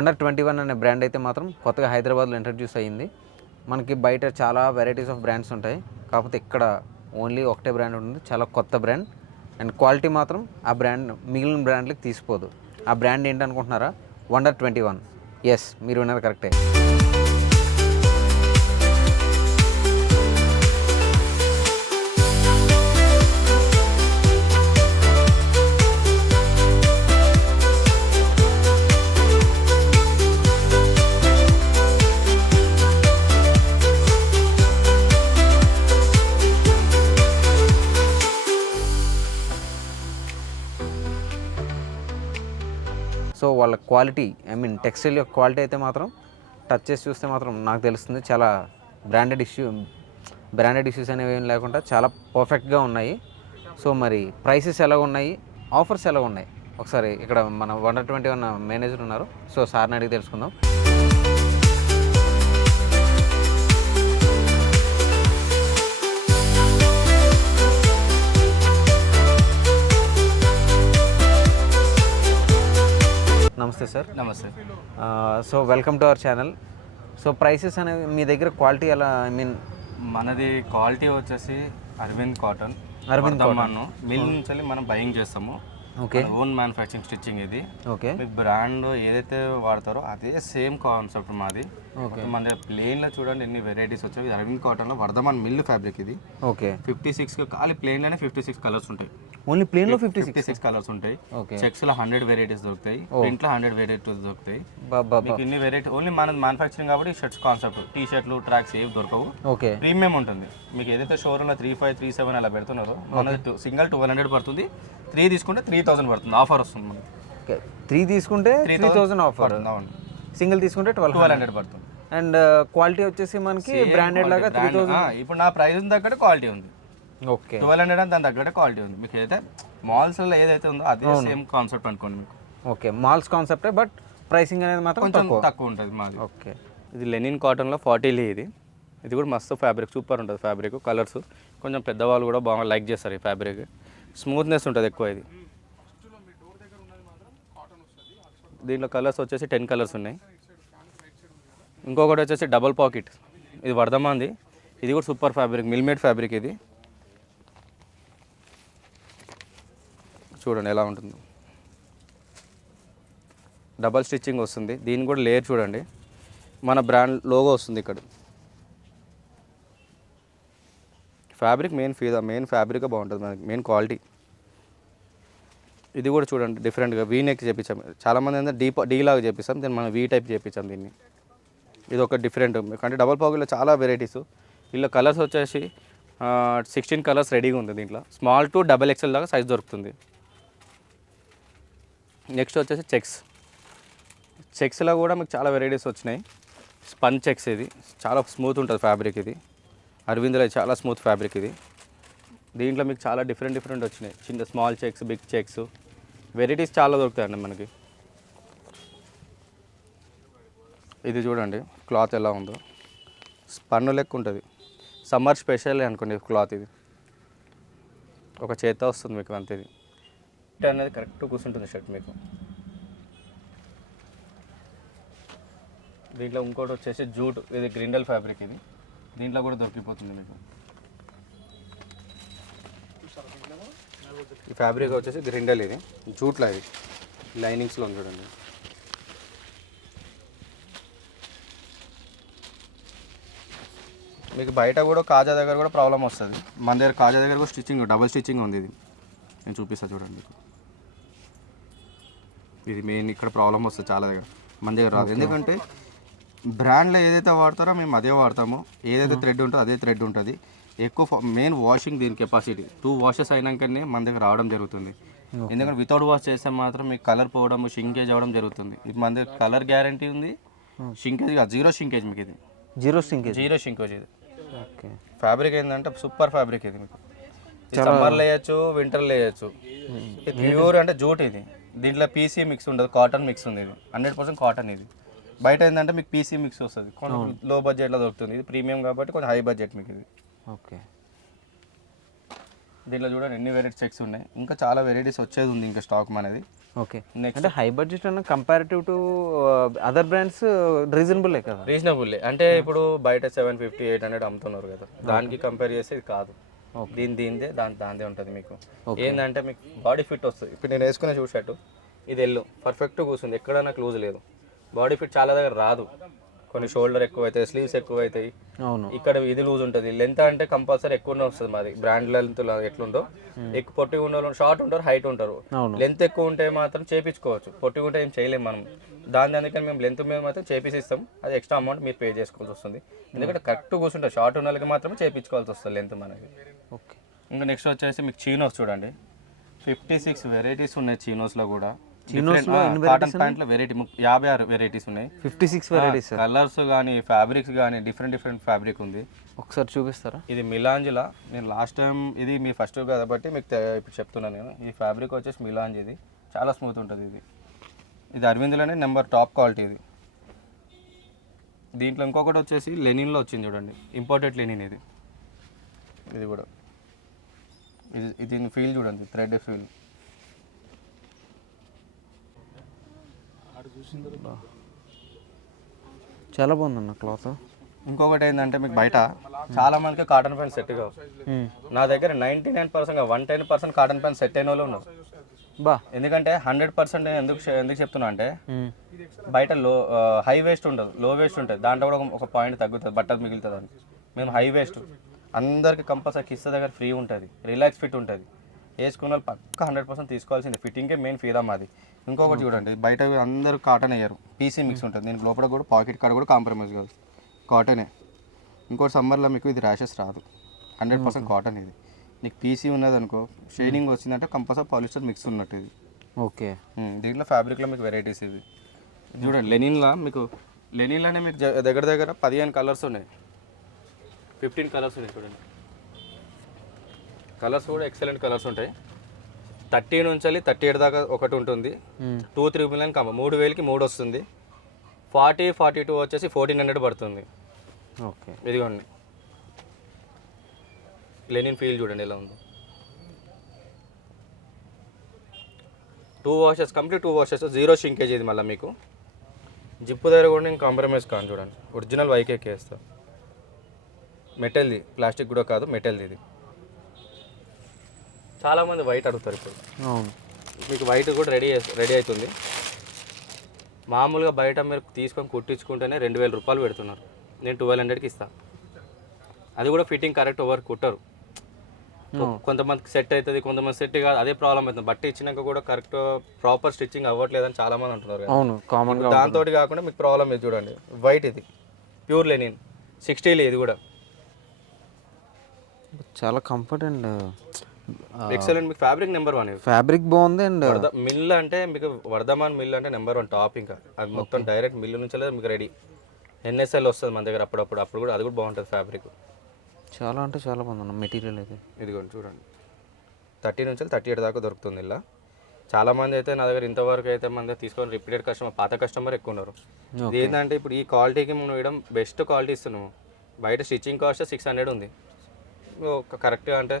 Wonder21 అనే brand అయితే మాత్రం కొత్తగా హైదరాబాద్లో ఇంట్రడ్యూస్ అయ్యింది. మనకి బయట చాలా వెరైటీస్ ఆఫ్ బ్రాండ్స్ ఉంటాయి, కాకపోతే ఇక్కడ ఓన్లీ ఒకటే బ్రాండ్ ఉంటుంది, చాలా కొత్త బ్రాండ్. అండ్ క్వాలిటీ మాత్రం ఆ బ్రాండ్ మిగిలిన బ్రాండ్లకి తీసిపోదు. ఆ బ్రాండ్ ఏంటనుకుంటున్నారా? Wonder21. ఎస్, మీరు విన్నది కరెక్టే. సో వాళ్ళ క్వాలిటీ, ఐ మీన్ టెక్స్టైల్ యొక్క క్వాలిటీ అయితే మాత్రం టచ్ చేసి చూస్తే మాత్రం నాకు తెలుస్తుంది చాలా బ్రాండెడ్ ఇష్యూస్ అనేవి ఏం లేకుండా చాలా పర్ఫెక్ట్గా ఉన్నాయి. సో మరి ప్రైసెస్ ఎలా ఉన్నాయి, ఆఫర్స్ ఎలా ఉన్నాయి, ఒకసారి ఇక్కడ మన Wonder21 మేనేజర్ ఉన్నారు, సో సార్ని అడిగి తెలుసుకుందాం. నమస్తే సార్. నమస్తే. So welcome to our channel. So prices అనేవి మీ దగ్గర క్వాలిటీ ఎలా, ఐ మీన్ మనది క్వాలిటీ వచ్చేసి అరవింద్ కాటన్ మిల్ నుంచి మనం బయింగ్ చేస్తాము. ఓకే. ఓన్ మ్యానుఫ్యాక్చరింగ్ స్టిచ్చింగ్ ఇది. ఓకే. మీ బ్రాండ్ ఏదైతే వాడతారో అదే సేమ్ కాన్సెప్ట్ మాది. ఓకే. మన ప్లెయిన్లో చూడండి ఎన్ని వెరైటీస్ వచ్చాయి. ఇది అరవింద్ కాటన్లో వర్ధమాన్ మిల్ ఫ్యాబ్రిక్ ఇది. ఓకే. 56 ఖాళీ ప్లెయిన్లోనే 56 కలర్స్ ఉంటాయి. ఓన్లీ ప్లెయిన్లో 56 కలర్స్ ఉంటాయి. ఓకే. చెక్స్లో 100 వెరైటీస్ దొరుకుతాయి, ప్రింట్లో 100 వెరైటీస్ దొరుకుతాయి. మీకు ఇన్ని వెరైటీ ఓన్లీ మన మ్యానుఫ్యాక్చరింగ్ కాబట్టి షర్ట్స్ కాన్సెప్ట్, టీ షర్ట్లు, ట్రాక్స్ ఏవి దొరకవు. ఓకే. ప్రీమియం ఉంటుంది. మీకు ఏదైతే షోరూమ్లో 3500, 3700 అలా పెడుతున్నారో మనది సింగల్ 1200 పడుతుంది. 3 తీసుకుంటే 3000 పడుతుంది. ఆఫర్ వస్తుంది మనకి. ఓకే. 3 తీసుకుంటే 3000 ఆఫర్, సింగిల్ తీసుకుంటే 1200 పడుతుంది. అండ్ క్వాలిటీ వచ్చేసి మనకి బ్రాండెడ్ లాగా 3000. ఇప్పుడు నా ప్రైస్ తగ్గట్టు క్వాలిటీ ఉంది. ఓకే. 1200 అని దాని తగ్గట్టు క్వాలిటీ ఉంది. మీకు ఏదైతే మాల్స్లో ఏదైతే ఉందో అదే సేమ్ కాన్సెప్ట్ అనుకోండి మీకు. ఓకే, మాల్స్ కాన్సెప్టే, బట్ ప్రైసింగ్ అనేది మాత్రం కొంచెం తక్కువ ఉంటుంది మాది. ఓకే. ఇది లెనిన్ కాటన్లో 40 ఇది. ఇది కూడా మస్తు ఫ్యాబ్రిక్, సూపర్ ఉంటుంది ఫ్యాబ్రిక్. కలర్స్ కొంచెం పెద్దవాళ్ళు కూడా బాగా లైక్ చేస్తారు ఈ ఫ్యాబ్రిక్. స్మూత్నెస్ ఉంటుంది ఎక్కువ. ఇది దీంట్లో కలర్స్ వచ్చేసి 10 కలర్స్ ఉన్నాయి. ఇంకొకటి వచ్చేసి డబల్ పాకెట్, ఇది వర్ధమాన్ది. ఇది కూడా సూపర్ ఫ్యాబ్రిక్, మిల్మేడ్ ఫ్యాబ్రిక్. ఇది చూడండి ఎలా ఉంటుంది. డబల్ స్టిచ్చింగ్ వస్తుంది. దీని కూడా లేయర్ చూడండి, మన బ్రాండ్ లోగో వస్తుంది ఇక్కడ. ఫ్యాబ్రిక్ మెయిన్ ఫ్యాబ్రిక్ బాగుంటుంది మనకి, మెయిన్ క్వాలిటీ. ఇది కూడా చూడండి డిఫరెంట్గా వీ నెక్ చేపించాం. చాలామంది ఏంటంటే డీ లాగా చేపిస్తాం, దీన్ని మనం వీ టైప్ చేపించాం దీన్ని. ఇది ఒక డిఫరెంట్, అంటే డబల్ పాకెట్లో చాలా వెరైటీస్. ఇలా కలర్స్ వచ్చేసి 16 కలర్స్ రెడీగా ఉంది దీంట్లో. స్మాల్ టు XXL దాకా సైజ్ దొరుకుతుంది. నెక్స్ట్ వచ్చేసి చెక్స్లో కూడా మీకు చాలా వెరైటీస్ వచ్చినాయి. స్పన్ చెక్స్, ఇది చాలా స్మూత్ ఉంటుంది ఫ్యాబ్రిక్. ఇది అరవింద్లో చాలా స్మూత్ ఫ్యాబ్రిక్. ఇది దీంట్లో మీకు చాలా డిఫరెంట్ వచ్చినాయి. చిన్న small checks, big checks, varieties చాలా దొరుకుతాయండి మనకి. ఇది చూడండి క్లాత్ ఎలా ఉందో, స్పన్ను లెక్క ఉంటుంది. సమ్మర్ స్పెషల్ అనుకోండి క్లాత్. ఇది ఒక చేత వస్తుంది మీకు అంతే. ఇది అనేది కరెక్ట్ కూర్చుంటుంది షర్ట్ మీకు. దీంట్లో ఇంకోటి వచ్చేసి జూట్, ఇది గ్రిండల్ ఫ్యాబ్రిక్. ఇది దీంట్లో కూడా దొరికిపోతుంది మీకు. ఈ ఫ్యాబ్రిక్ వచ్చేసి గ్రిండల్, ఇది జూట్లో, ఇది లైనింగ్స్లో చూడండి. మీకు బయట కూడా కాజా దగ్గర కూడా ప్రాబ్లం వస్తుంది. మన దగ్గర కాజా దగ్గర కూడా స్టిచ్చింగ్, డబుల్ స్టిచ్చింగ్ ఉంది. ఇది నేను చూపిస్తాను చూడండి. ఇది మెయిన్ ఇక్కడ ప్రాబ్లం వస్తుంది చాలా దగ్గర, మన దగ్గర రాదు. ఎందుకంటే బ్రాండ్లో ఏదైతే వాడతారో మేము అదే వాడతాము. ఏదైతే థ్రెడ్ ఉంటుందో అదే థ్రెడ్ ఉంటుంది. ఎక్కువ మెయిన్ వాషింగ్, దీని కెపాసిటీ 2 వాషెస్ అయినాకనే మన దగ్గర రావడం జరుగుతుంది. ఎందుకంటే వితౌట్ వాష్ చేస్తే మాత్రం మీకు కలర్ పోవడం, షింకేజ్ అవ్వడం జరుగుతుంది. ఇది మన దగ్గర కలర్ గ్యారంటీ ఉంది, షింకేజ్ కాదు, 0 షింకేజ్ మీకు. ఇది 0 షింకేజ్. ఇది ఓకే. ఫ్యాబ్రిక్ ఏంటంటే సూపర్ ఫ్యాబ్రిక్. ఇది మీకు సమ్మర్లో వేయచ్చు, వింటర్లో వేయచ్చు. ఇది ప్యూర్ అంటే జూట్. ఇది దీంట్లో పీసీ మిక్స్ ఉండదు, కాటన్ మిక్స్ ఉంది. ఇది 100% కాటన్. ఇది బయట ఏంటంటే మీకు పీసీ మిక్స్ వస్తుంది, కొంచెం లో బడ్జెట్లో దొరుకుతుంది. ఇది ప్రీమియం కాబట్టి కొంచెం హై బడ్జెట్ మీకు. ఇది ఓకే. దీంట్లో చూడండి ఎన్ని వెరైటీస్ చెక్స్ ఉన్నాయి, ఇంకా చాలా వెరైటీస్ వచ్చేది ఉంది ఇంకా స్టాక్ మనది. ఓకే, నెక్స్ట్ అంటే హై బడ్జెట్ అన్న కంపారిటివ్ టు అదర్ బ్రాండ్స్ రీజనబుల్లే కదా? రీజనబుల్ అంటే ఇప్పుడు బయట 750 800 అమ్ముతున్నారు కదా, దానికి కంపేర్ చేస్తే ఇది కాదు. దీనిదే దాందే ఉంటుంది మీకు. ఏంటంటే మీకు బాడీ ఫిట్ వస్తుంది. ఇప్పుడు నేను వేసుకునే షూ షర్ట్ ఇది ఎల్లు పర్ఫెక్ట్ కూర్చుంది, ఎక్కడ నాకు లూజ్ లేదు. బాడీ ఫిట్ చాలా దగ్గర రాదు, కొన్ని షోల్డర్ ఎక్కువ అవుతాయి, స్లీవ్స్ ఎక్కువ అవుతాయి. అవును, ఇక్కడ ఇది లూజ్ ఉంటుంది. లెంత్ అంటే కంపల్సరీ ఎక్కువనే వస్తుంది మాది. బ్రాండ్ లెంత్ ఎట్లుందో ఎక్కువ పొట్టి ఉండాలి, షార్ట్ ఉంటారు, హైట్ ఉంటారు. లెంత్ ఎక్కువ ఉంటే మాత్రం చేపించుకోవచ్చు, పొట్టి ఉంటే ఏం చేయలేము మనం. అందుకని మేము లెంత్ మేము మాత్రం చేపిస్తాం. అది ఎక్స్ట్రా అమౌంట్ మీరు పే చేసుకోవాల్సి వస్తుంది, ఎందుకంటే కరెక్ట్ కూర్చుంటారు. షార్ట్ ఉన్న వాళ్ళకి మాత్రమే చేయించుకోవాల్సి వస్తుంది లెంత్ మనకి. ఓకే, ఇంకా నెక్స్ట్ వచ్చేసి మీకు చీనోస్ చూడండి, 56 వెరైటీస్ ఉన్నాయి చీనోస్లో కూడా. కాటన్ ప్యాంట్లో వెరైటీ 56 వెరైటీస్ ఉన్నాయి. 56 వెరైటీస్, కలర్స్ కానీ ఫ్యాబ్రిక్స్ కానీ డిఫరెంట్ ఫ్యాబ్రిక్ ఉంది. ఒకసారి చూపిస్తారా? ఇది మిలాంజిలా, నేను లాస్ట్ టైం ఇది మీ ఫస్ట్ కాబట్టి మీకు ఇప్పుడు చెప్తున్నాను నేను. ఈ ఫ్యాబ్రిక్ వచ్చేసి మిలాంజ్, ఇది చాలా స్మూత్ ఉంటుంది. ఇది అరవింద్లోనే నెంబర్ టాప్ క్వాలిటీ ఇది. దీంట్లో ఇంకొకటి వచ్చేసి లెనిన్లో వచ్చింది చూడండి, ఇంపోర్టెడ్ లెనిన్ ఇది కూడా. ఇది ఫీల్ చూడండి, థ్రెడ్ ఫీల్. చాలా బాగుందన్న క్లాత్. ఇంకొకటి ఏంటంటే మీకు బయట చాలా మందికి కాటన్ ప్యాంట్ సెట్ కావు. నా దగ్గర 99% 110% కాటన్ ప్యాంట్ సెట్ అయిన వాళ్ళు ఉన్నారు బా. ఎందుకంటే 100% ఎందుకు చెప్తున్నా అంటే బయట హై వేస్ట్ ఉండదు, లో వేస్ట్ ఉంటుంది. దాంట్లో కూడా ఒక పాయింట్ తగ్గుతుంది, బట్టలు మిగులుతుంది అని. మేము హై వేస్ట్ అందరికి కంపల్సరీ కిస్స దగ్గర ఫ్రీ ఉంటుంది, రిలాక్స్ ఫిట్ ఉంటుంది. వేసుకున్న వాళ్ళు పక్క 100% తీసుకోవాల్సిందే. ఫిట్టింగ్కే మెయిన్ ఫీదా మాది. ఇంకొకటి చూడండి, బయట అందరూ కాటన్ వేయరు, పీసీ మిక్స్ ఉంటుంది. నేను లోపల కూడా పాకెట్ కాడ కూడా కాంప్రమైజ్ కాదు, కాటనే. ఇంకోటి సమ్మర్లో మీకు ఇది ర్యాషెస్ రాదు, 100% కాటన్. ఇది నీకు పీసీ ఉన్నది అనుకో, షైనింగ్ వచ్చిందంటే కంపల్సరీ పాలిస్టర్ మిక్స్ ఉన్నట్టు ఇది. ఓకే, దీంట్లో ఫ్యాబ్రిక్లో మీకు వెరైటీస్ ఇది చూడండి. లెనిన్లోనే మీకు దగ్గర 15 కలర్స్ ఉన్నాయి, 15 కలర్స్ ఉన్నాయి చూడండి. కలర్స్ కూడా ఎక్సలెంట్ కలర్స్ ఉంటాయి. 30 నుంచి 38 దాకా ఒకటి ఉంటుంది. 2-3 మిలియన్ 3000కి 3 వస్తుంది. 40-42 వచ్చేసి 1400 పడుతుంది. ఓకే, ఇదిగోండి లెనిన్ ఫీల్ చూడండి ఎలా ఉందో. 2 వాషెస్, కంప్లీట్ 2 వాషెస్, 0 షింకేజ్. ఇది మళ్ళీ మీకు జిప్పు దగ్గర కూడా నేను కాంప్రమైజ్ కాను చూడండి. ఒరిజినల్ వైకేకి వేస్తా. మెటల్ది, ప్లాస్టిక్ కూడా కాదు, మెటల్ది ఇది. చాలామంది వైట్ అడుగుతారు ఇప్పుడు. అవును, మీకు వైట్ కూడా రెడీ అవుతుంది. మామూలుగా బయట మీరు తీసుకొని కుట్టించుకుంటేనే 2000 రూపాయలు పెడుతున్నారు, నేను 1200కి ఇస్తాను. అది కూడా ఫిట్టింగ్ కరెక్ట్ ఎవరు కుట్టరు. కొంతమందికి సెట్ అవుతుంది, కొంతమంది సెట్ కాదు, అదే ప్రాబ్లం అవుతుంది. బట్ట ఇచ్చినాక కూడా కరెక్ట్ ప్రాపర్ స్టిచ్చింగ్ అవ్వట్లేదని చాలామంది అంటున్నారు. అవును, కామన్గా. దాంతో కాకుండా మీకు ప్రాబ్లం ఇది చూడండి, వైట్ ఇది ప్యూర్ లెనిన్ 60 ఇది కూడా చాలా కంఫర్ట్ అండ్ ఎక్సలెంట్. మీకు ఫ్యాబ్రిక్ నెంబర్ 1, ఫ్యాబ్రిక్ బాగుంది. అండ్ మిల్ అంటే మీకు వర్ధమాన్ మిల్ అంటే నెంబర్ 1 టాప్. ఇంకా అది మొత్తం డైరెక్ట్ మిల్లు నుంచి మీకు రెడీ. NSL వస్తుంది మన దగ్గర అప్పుడు కూడా, అది కూడా బాగుంటుంది ఫ్యాబ్రిక్. చాలా అంటే చాలా బాగుంది మెటీరియల్ అయితే. ఇదిగోండి చూడండి, 30 నుంచి 38 దాకా దొరుకుతుంది ఇలా. చాలామంది అయితే నా దగ్గర ఇంతవరకు అయితే మన దగ్గర తీసుకొని రిపీటెడ్ కస్టమర్, పాత కస్టమర్ ఎక్కువ ఉన్నారు. ఇది ఏంటంటే ఇప్పుడు ఈ క్వాలిటీకి మనం ఇవ్వడం బెస్ట్ క్వాలిటీ ఇస్తున్నాము. బయట స్టిచ్చింగ్ కాస్ట్ 600 ఉంది. కరెక్ట్గా అంటే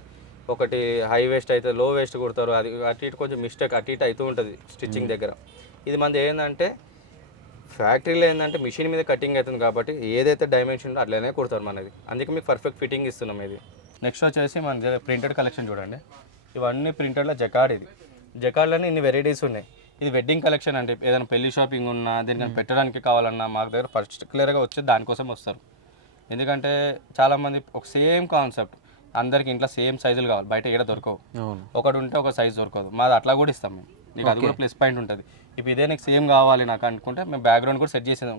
ఒకటి హై వేస్ట్ అయితే లో వేస్ట్ కుడతారు, అది అటు ఇటు కొంచెం మిస్టేక్ అటు ఇటు అవుతూ ఉంటుంది స్టిచ్చింగ్ దగ్గర. ఇది మనది ఏంటంటే ఫ్యాక్టరీలో ఏంటంటే మిషన్ మీద కటింగ్ అవుతుంది కాబట్టి ఏదైతే డైమెన్షన్ ఉందో అట్లనే కుడతారు మనది. అందుకే మీకు పర్ఫెక్ట్ ఫిట్టింగ్ ఇస్తున్నాం ఇది. నెక్స్ట్ వచ్చేసి మన దగ్గర ప్రింటెడ్ కలెక్షన్ చూడండి. ఇవన్నీ ప్రింటెడ్లో జకార్డ్. ఇది జకార్డ్లోనే ఇన్ని వెరైటీస్ ఉన్నాయి. ఇది వెడ్డింగ్ కలెక్షన్ అంటే ఏదైనా పెళ్లి షాపింగ్ ఉన్నా దీనికి పెట్టడానికి కావాలన్నా మా దగ్గర పర్టికులర్గా వచ్చి దానికోసం వస్తారు. ఎందుకంటే చాలామంది ఒక సేమ్ కాన్సెప్ట్, అందరికి ఇంట్లో సేమ్ సైజులు కావాలి, బయట ఏడ దొరకవు. ఒకటి ఉంటే ఒక సైజు దొరకదు, మాది అట్లా కూడా ఇస్తాం మేము. నీకు అది కూడా ప్లస్ పాయింట్ ఉంటుంది. ఇప్పుడు ఇదే నీకు సేమ్ కావాలి నాకు అనుకుంటే మేము బ్యాక్గ్రౌండ్ కూడా సెట్ చేసేదాం.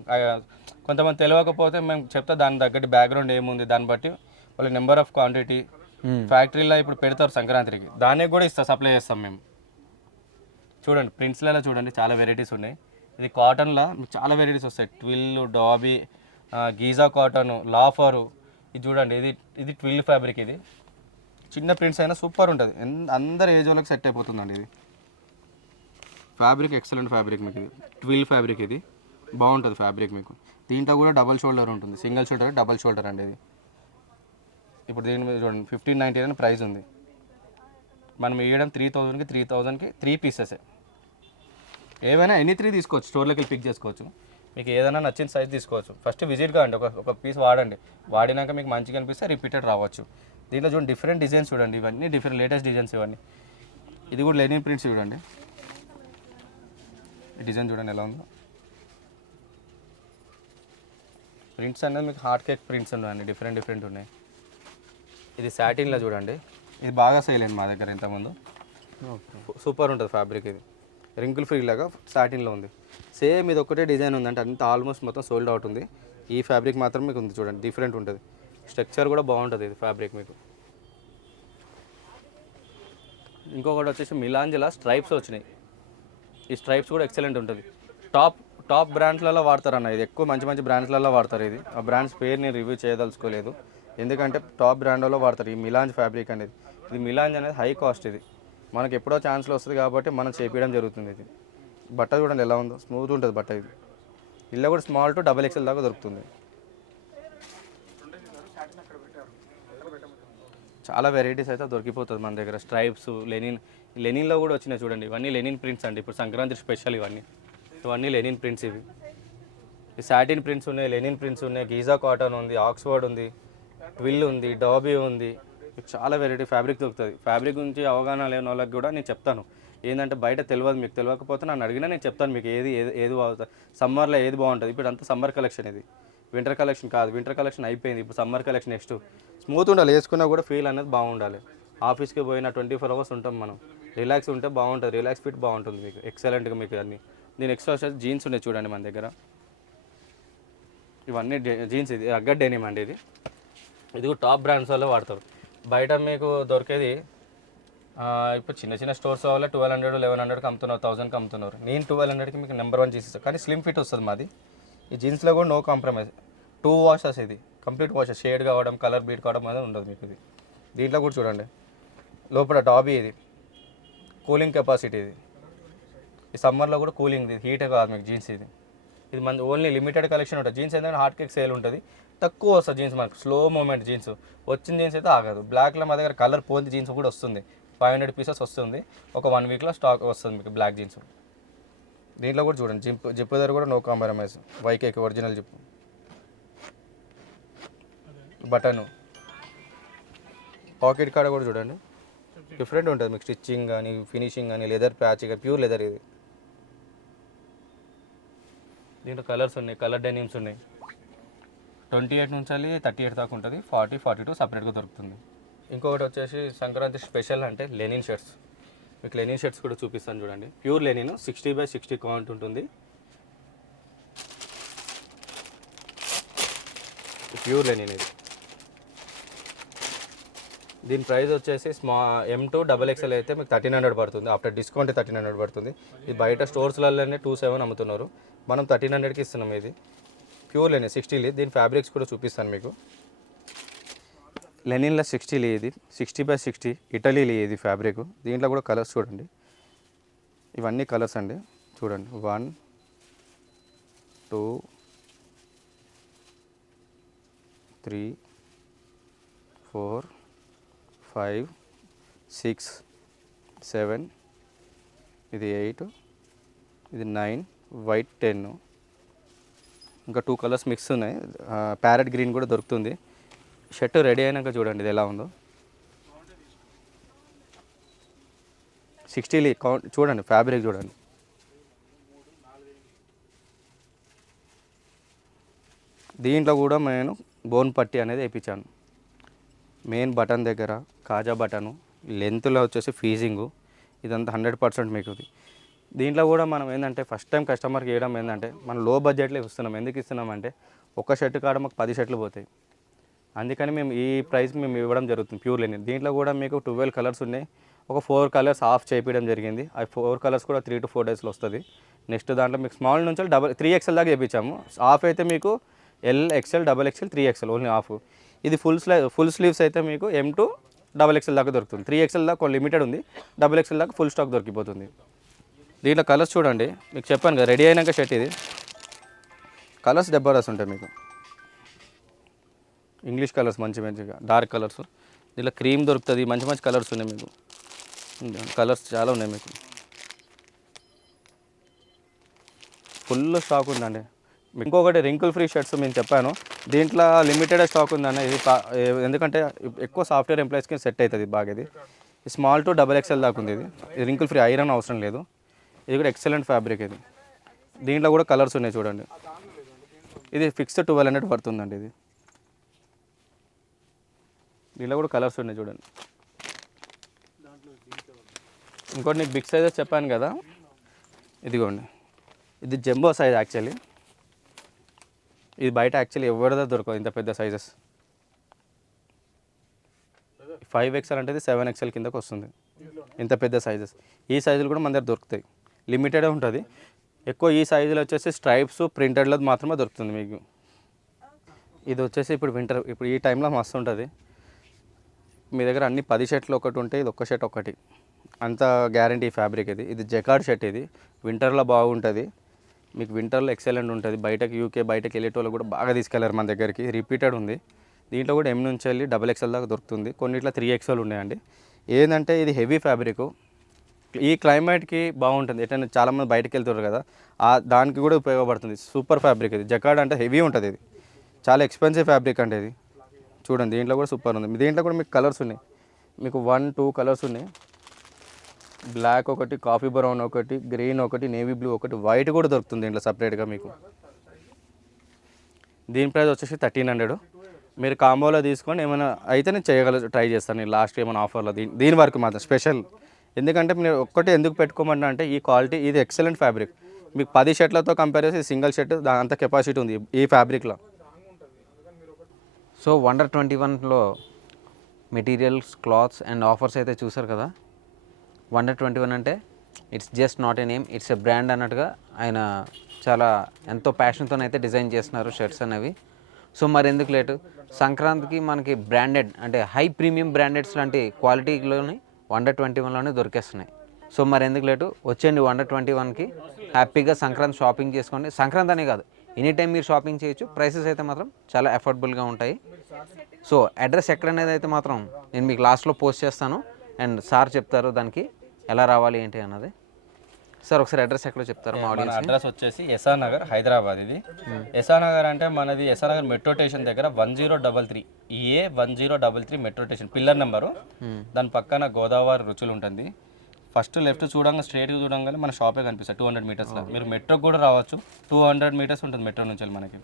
కొంతమంది తెలియకపోతే మేము చెప్తే దాని తగ్గట్టు బ్యాక్గ్రౌండ్ ఏముంది దాన్ని బట్టి వాళ్ళ నెంబర్ ఆఫ్ క్వాంటిటీ ఫ్యాక్టరీలో ఇప్పుడు పెడతారు సంక్రాంతికి, దానికి కూడా సప్లై చేస్తాం మేము. చూడండి ప్రింట్స్లలో చూడండి చాలా వెరైటీస్ ఉన్నాయి. ఇది కాటన్లో చాలా వెరైటీస్ వస్తాయి. ట్విల్, డాబీ, గీజా కాటన్, లాఫరు. ఇది చూడండి, ఇది ట్విల్ ఫ్యాబ్రిక్. ఇది చిన్న ప్రింట్స్ అయినా సూపర్ ఉంటుంది, అందరు ఏజ్ వాళ్ళకి సెట్ అయిపోతుందండి. ఇది ఫ్యాబ్రిక్ ఎక్సలెంట్ ఫ్యాబ్రిక్ మీకు. ఇది ట్విల్ ఫ్యాబ్రిక్, ఇది బాగుంటుంది ఫ్యాబ్రిక్ మీకు. దీంట్లో కూడా డబల్ షోల్డర్ ఉంటుంది, సింగిల్ షోల్డర్ డబల్ షోల్డర్ అండి. ఇది ఇప్పుడు దీని మీద చూడండి 1590 అని ప్రైస్ ఉంది. మనం వేయడం 3000కి 3000కి 3 పీసెస్. ఏమైనా ఎనీ 3 తీసుకోవచ్చు, స్టోర్లోకి వెళ్ళి పిక్ చేసుకోవచ్చు. మీకు ఏదైనా నచ్చిన సైజ్ తీసుకోవచ్చు. ఫస్ట్ విజిట్ కాండి, ఒక పీస్ వాడండి. వాడినాక మీకు మంచిగా అనిపిస్తే రిపీటెడ్ రావచ్చు. దీంట్లో చూడండి డిఫరెంట్ డిజైన్స్ చూడండి, ఇవన్నీ డిఫరెంట్ లేటెస్ట్ డిజైన్స్ ఇవన్నీ. ఇది కూడా లెనిన్ ప్రింట్స్ చూడండి, ఈ డిజైన్ చూడండి ఎలా ఉందో. ప్రింట్స్ అనేది మీకు హార్ట్ కేక్ ప్రింట్స్ ఉన్నాయండి, డిఫరెంట్ ఉన్నాయి. ఇది సాటిన్లో చూడండి, ఇది బాగా సేల్ అయింది మా దగ్గర ఇంతకుముందు. సూపర్ ఉంటుంది ఫ్యాబ్రిక్, ఇది రింకుల్ ఫ్రీ లాగా సాటిన్లో ఉంది. సేమ్ ఇది ఒకటే డిజైన్ ఉందంటే అంత ఆల్మోస్ట్ మొత్తం సోల్డ్ అవుట్ ఉంది. ఈ ఫ్యాబ్రిక్ మాత్రం మీకు ఉంది చూడండి, డిఫరెంట్ ఉంటుంది. స్ట్రక్చర్ కూడా బాగుంటుంది ఇది ఫ్యాబ్రిక్ మీకు. ఇంకొకటి వచ్చేసి మిలాంజలా స్ట్రైప్స్ వచ్చినాయి. ఈ స్ట్రైప్స్ కూడా ఎక్సలెంట్ ఉంటుంది. టాప్ బ్రాండ్స్లలో వాడతారన్న, ఇది ఎక్కువ మంచి బ్రాండ్స్లలో వాడతారు. ఇది ఆ బ్రాండ్స్ పేరు నేను రివ్యూ చేయదలుచుకోలేదు, ఎందుకంటే టాప్ బ్రాండ్లో వాడతారు ఈ మిలాంజ్ ఫ్యాబ్రిక్ అనేది. ఇది మిలాంజ్ అనేది హై కాస్ట్, ఇది మనకి ఎప్పుడో ఛాన్స్లో వస్తుంది కాబట్టి మనం చేపించడం జరుగుతుంది. ఇది బట్ట చూడండి ఎలా ఉందో, స్మూత్ ఉంటుంది బట్ట. ఇది ఇలా కూడా స్మాల్ టు XXL దాకా దొరుకుతుంది. చాలా వెరైటీస్ అయితే దొరికిపోతుంది మన దగ్గర. స్ట్రైప్స్, లెనిన్లో కూడా వచ్చినాయి చూడండి, ఇవన్నీ లెనిన్ ప్రింట్స్ అండి. ఇప్పుడు సంక్రాంతి స్పెషల్ ఇవన్నీ లెనిన్ ప్రింట్స్. ఈ సాటిన్ ప్రింట్స్ ఉన్నాయి, లెనిన్ ప్రింట్స్ ఉన్నాయి, గీజా కాటన్ ఉంది, ఆక్స్ఫర్డ్ ఉంది, ట్విల్ ఉంది, డాబీ ఉంది. చాలా వెరైటీ ఫ్యాబ్రిక్ దొరుకుతుంది. ఫ్యాబ్రిక్ గురించి అవగాహన లేని వాళ్ళకి కూడా నేను చెప్తాను. ఏంటంటే బయట తెలియదు, మీకు తెలియకపోతే నన్ను అడిగినా నేను చెప్తాను మీకు ఏది సమ్మర్లో ఏది బాగుంటుంది. ఇప్పుడు అంతా సమ్మర్ కలెక్షన్, ఇది వింటర్ కలెక్షన్ కాదు. వింటర్ కలెక్షన్ అయిపోయింది, ఇప్పుడు సమ్మర్ కలెక్షన్. నెక్స్ట్ స్మూత్ ఉండాలి, వేసుకున్నా కూడా ఫీల్ అనేది బాగుండాలి. ఆఫీస్కి పోయిన 24 hours ఉంటాం మనం, రిలాక్స్ ఉంటే బాగుంటుంది. రిలాక్స్ ఫిట్ బాగుంటుంది మీకు, ఎక్సలెంట్గా మీకు అన్నీ. దీని ఎక్స్ట్రా వచ్చేసి జీన్స్ ఉన్నాయి చూడండి మన దగ్గర. ఇవన్నీ జీన్స్, ఇది రగ్గడ్ డెనిమ్ అండి. ఇది కూడా టాప్ బ్రాండ్స్ వల్ల వాడతారు. బయట మీకు దొరికేది ఇప్పుడు చిన్న స్టోర్స్ వల్ల 1200, 1100కి అమ్ముతున్నారు, 1000కి అమ్ముతున్నారు. నేను 1200కి మీకు నెంబర్ 1 జీన్స్ ఇస్తాను, కానీ స్లిమ్ ఫిట్ వస్తుంది మాది. ఈ జీన్స్లో కూడా నో కాంప్రమైజ్. 2 washes, ఇది కంప్లీట్ వాషెస్, షేడ్ కావడం, కలర్ బీట్ కావడం అనేది ఉండదు మీకు. ఇది దీంట్లో కూడా చూడండి లోపల డాబీ, ఇది కూలింగ్ కెపాసిటీ. ఈ సమ్మర్లో కూడా కూలింగ్, ఇది హీట్ కాదు మీకు జీన్స్. ఇది మన ఓన్లీ లిమిటెడ్ కలెక్షన్ ఉంటుంది. జీన్స్ ఏంటంటే హార్ట్ కేక్ సేల్ ఉంటుంది, తక్కువ వస్తుంది జీన్స్ మనకు. స్లో మూమెంట్ జీన్స్, వచ్చిన జీన్స్ అయితే ఆగదు. బ్లాక్లో మా దగ్గర కలర్ పోయింది జీన్స్ కూడా వస్తుంది, 500 pieces వస్తుంది. ఒక 1 weekలో స్టాక్ వస్తుంది మీకు బ్లాక్ జీన్స్. దీంట్లో కూడా చూడండి జిప్ దగ్గర కూడా no compromise, YKK original zip. Button pocket కాడ కూడా చూడండి డిఫరెంట్ ఉంటుంది మీకు. స్టిచ్చింగ్ కానీ ఫినిషింగ్ కానీ, లెదర్ ప్యాచ్, ప్యూర్ లెదర్ ఇది. దీంట్లో కలర్స్ ఉన్నాయి, కలర్ డెనిమ్స్ ఉన్నాయి. 28 నుంచి 38 దాకా ఉంటుంది. 40, 42 సపరేట్గా దొరుకుతుంది. ఇంకొకటి వచ్చేసి సంక్రాంతి స్పెషల్ అంటే లెనిన్ షర్ట్స్. మీకు లెనిన్ షర్ట్స్ కూడా చూపిస్తాను చూడండి. ప్యూర్ లెనిన్ 60x60 కౌంట్ ఉంటుంది. ప్యూర్ లెనిన్ ఇది. దీని ప్రైస్ వచ్చేసి M to XXL అయితే మీకు 1300 పడుతుంది. ఆఫ్టర్ డిస్కౌంట్ 1300 పడుతుంది. ఇది బయట స్టోర్స్లలోనే 27 అమ్ముతున్నారు, మనం 1300కి ఇస్తున్నాం. ఇది ప్యూర్ లెనిన్ 60 దీని ఫ్యాబ్రిక్స్ కూడా చూపిస్తాను మీకు. లెనిన్లో 60 ఇది 60x60 ఇటలీ ఇది ఫ్యాబ్రిక్. దీంట్లో కూడా కలర్స్ చూడండి, ఇవన్నీ కలర్స్ అండి చూడండి. 1, 2, 3, 4, 5, 6, 7, ఇది 8, ఇది 9, వైట్ 10, ఇంకా 2 కలర్స్ మిక్స్ ఉన్నాయి. ప్యారెట్ గ్రీన్ కూడా దొరుకుతుంది. షర్ట్ రెడీ అయినాక చూడండి ఇది ఎలా ఉందో. 60 కౌంట్ చూడండి, ఫ్యాబ్రిక్ చూడండి. దీంట్లో కూడా నేను బోన్ పట్టి అనేది వేయించాను. మెయిన్ బటన్ దగ్గర కాజా బటను, లెంత్లో వచ్చేసి ఫీజింగు, ఇదంతా 100% మీకు. దీంట్లో కూడా మనం ఏంటంటే ఫస్ట్ టైం కస్టమర్కి వేయడం ఏంటంటే మనం లో బడ్జెట్లో ఇస్తున్నాం. ఎందుకు ఇస్తున్నామంటే ఒక షర్ట్ కాడ మాకు 10 షర్ట్లు పోతాయి, అందుకని మేము ఈ ప్రైస్కి మేము ఇవ్వడం జరుగుతుంది. Pure linen. దీంట్లో కూడా మీకు 12 కలర్స్ ఉన్నాయి. ఒక 4 కలర్స్ ఆఫ్ చేయించడం జరిగింది. ఆ 4 కలర్స్ కూడా 3 to 4 daysలో వస్తుంది. నెక్స్ట్ దాంట్లో మీకు స్మాల్ నుంచి 3XL దాకా చేయించాము. ఆఫ్ అయితే మీకు LXL, XXL, 3XL only of. ఇది ఫుల్ స్లీవ్స్ అయితే మీకు M to XXL దాకా దొరుకుతుంది. 3XL దాకా లిమిటెడ్ ఉంది, XXL దాకా ఫుల్ స్టాక్ దొరికిపోతుంది. దీంట్లో కలర్స్ చూడండి, మీకు చెప్పాను కదా రెడీ అయినాక షర్ట్. ఇది కలర్స్ 70 ఉంటాయి మీకు. ఇంగ్లీష్ కలర్స్ మంచిగా డార్క్ కలర్స్. దీంట్లో క్రీమ్ దొరుకుతుంది, మంచి కలర్స్ ఉన్నాయి మీకు. కలర్స్ చాలా ఉన్నాయి మీకు, ఫుల్ స్టాక్ ఉందండి. ఇంకొకటి రింకుల్ ఫ్రీ షర్ట్స్ నేను చెప్పాను, దీంట్లో లిమిటెడ్ స్టాక్ ఉందండి. ఇది ఎందుకంటే ఎక్కువ సాఫ్ట్వేర్ ఎంప్లాయీస్కి సెట్ అవుతుంది బాగా. ఇది స్మాల్ టు XXL దాకా ఉంది. ఇది రింకుల్ ఫ్రీ, ఐరన్ అవసరం లేదు. ఇది కూడా ఎక్సలెంట్ ఫ్యాబ్రిక్. ఇది దీంట్లో కూడా కలర్స్ ఉన్నాయి చూడండి. ఇది ఫిక్స్డ్ 1200 పడుతుందండి. ఇది దీంట్లో కూడా కలర్స్ ఉన్నాయి చూడండి. ఇంకోటి నీకు బిగ్ సైజెస్ చెప్పాను కదా, ఇదిగోండి. ఇది జంబో సైజ్ యాక్చువల్లీ. ఇది బయట యాక్చువల్లీ ఎవరిదో దొరకదు ఇంత పెద్ద సైజెస్. 5XL అంటే 7XL కిందకు వస్తుంది ఇంత పెద్ద సైజెస్. ఈ సైజులు కూడా మన దగ్గర దొరుకుతాయి, లిమిటెడే ఉంటుంది. ఎక్కువ ఈ సైజులో వచ్చేసి స్ట్రైప్స్ ప్రింటెడ్లో మాత్రమే దొరుకుతుంది మీకు. ఇది వచ్చేసి ఇప్పుడు వింటర్, ఇప్పుడు ఈ టైంలో మస్తు ఉంటుంది. మీ దగ్గర అన్ని 10 షర్ట్లు ఒకటి ఉంటాయి, ఇది ఒక్క షర్ట్ ఒకటి, అంత గ్యారంటీ ఫ్యాబ్రిక్. ఇది జకార్డ్ షర్ట్. ఇది వింటర్లో బాగుంటుంది మీకు, వింటర్లో ఎక్సలెంట్ ఉంటుంది. బయటకి యూకే బయటకి వెళ్ళేటోళ్ళు కూడా బాగా తీసుకెళ్లారు మన దగ్గరికి, రిపీటెడ్ ఉంది. దీంట్లో కూడా M నుంచి వెళ్ళి XXL దాకా దొరుకుతుంది. కొన్నిట్లో 3XL ఉన్నాయండి. ఏంటంటే ఇది హెవీ ఫ్యాబ్రిక్, ఈ క్లైమేట్కి బాగుంటుంది. ఎటైనా చాలామంది బయటకు వెళ్తారు కదా, దానికి కూడా ఉపయోగపడుతుంది. Super fabric. ఇది జకార్డ్ అంటే హెవీ ఉంటుంది. ఇది చాలా ఎక్స్పెన్సివ్ ఫ్యాబ్రిక్ అంటే ఇది. చూడండి దీంట్లో కూడా సూపర్ ఉంది. దీంట్లో కూడా మీకు కలర్స్ ఉన్నాయి, మీకు 1-2 కలర్స్ ఉన్నాయి. బ్లాక్ ఒకటి, కాఫీ బ్రౌన్ ఒకటి, గ్రీన్ ఒకటి, నేవీ బ్లూ ఒకటి, వైట్ కూడా దొరుకుతుంది దీంట్లో సపరేట్గా మీకు. దీని ప్రైస్ వచ్చేసి 1300. మీరు కాంబోలో తీసుకొని ఏమైనా అయితే నేను ట్రై చేస్తాను నేను లాస్ట్ ఏమైనా ఆఫర్లో. దీని వరకు మాత్రం స్పెషల్. ఎందుకంటే మీరు ఒక్కటి ఎందుకు పెట్టుకోమన్నా అంటే ఈ క్వాలిటీ, ఇది ఎక్సలెంట్ ఫ్యాబ్రిక్. మీకు 10 షర్ట్లతో కంపేర్ చేసి సింగిల్ షర్ట్ అంత కెపాసిటీ ఉంది ఈ ఫ్యాబ్రిక్లో. సో Wonder 21లో మెటీరియల్స్, క్లాత్స్ అండ్ ఆఫర్స్ అయితే చూసారు కదా. Wonder 21 అంటే it's just not a name, it's a brand అన్నట్టుగా ఆయన చాలా ఎంతో ప్యాషన్తోనైతే డిజైన్ చేస్తున్నారు షర్ట్స్ అనేవి. సో మరి ఎందుకు లేటు, సంక్రాంతికి మనకి బ్రాండెడ్ అంటే హై ప్రీమియం బ్రాండెడ్స్ లాంటి క్వాలిటీలోని Wonder 21లోనే దొరికేస్తున్నాయి. సో మరి ఎందుకు లేటు, వచ్చేయండి Wonder 21కి, హ్యాపీగా సంక్రాంతి షాపింగ్ చేసుకోండి. సంక్రాంతి అనే కాదు, ఎనీ టైం మీరు షాపింగ్ చేయొచ్చు. ప్రైసెస్ అయితే మాత్రం చాలా అఫోర్డబుల్గా ఉంటాయి. సో అడ్రస్ ఎక్కడనేది అయితే మాత్రం నేను మీకు లాస్ట్లో పోస్ట్ చేస్తాను, అండ్ సార్ చెప్తారు దానికి ఎలా రావాలి ఏంటి అన్నది. సార్ ఒకసారి అడ్రస్ ఎక్కడో చెప్తారు మా మన ఆడియన్స్. అడ్రస్ వచ్చేసి ఎస్ఆర్ నగర్, హైదరాబాద్. ఇది ఎస్ఆర్ నగర్ అంటే మనది ఎస్ఆర్ నగర్ మెట్రో స్టేషన్ దగ్గర 1033 A1033 metro station pillar number. దాని పక్కన గోదావరి రుచులు ఉంటుంది. ఫస్ట్ లెఫ్ట్ చూడంగా స్ట్రైట్గా చూడంగానే మన షాపే కనిపిస్తుంది 200 మీటర్స్లో. మీరు మెట్రోకి కూడా రావచ్చు, 200 మీటర్స్ ఉంటుంది మెట్రో నుంచి మనకి.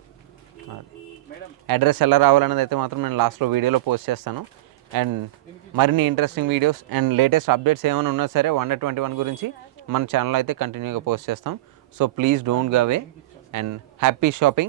అడ్రస్ ఎలా రావాలనేది అయితే మాత్రం నేను లాస్ట్లో వీడియోలో పోస్ట్ చేస్తాను. అండ్ మరిన్ని interesting videos and latest updates ఏమైనా ఉన్నా సరే Wonder 21 గురించి మన ఛానల్ అయితే కంటిన్యూగా పోస్ట్ చేస్తాం. So please don't go away and happy shopping.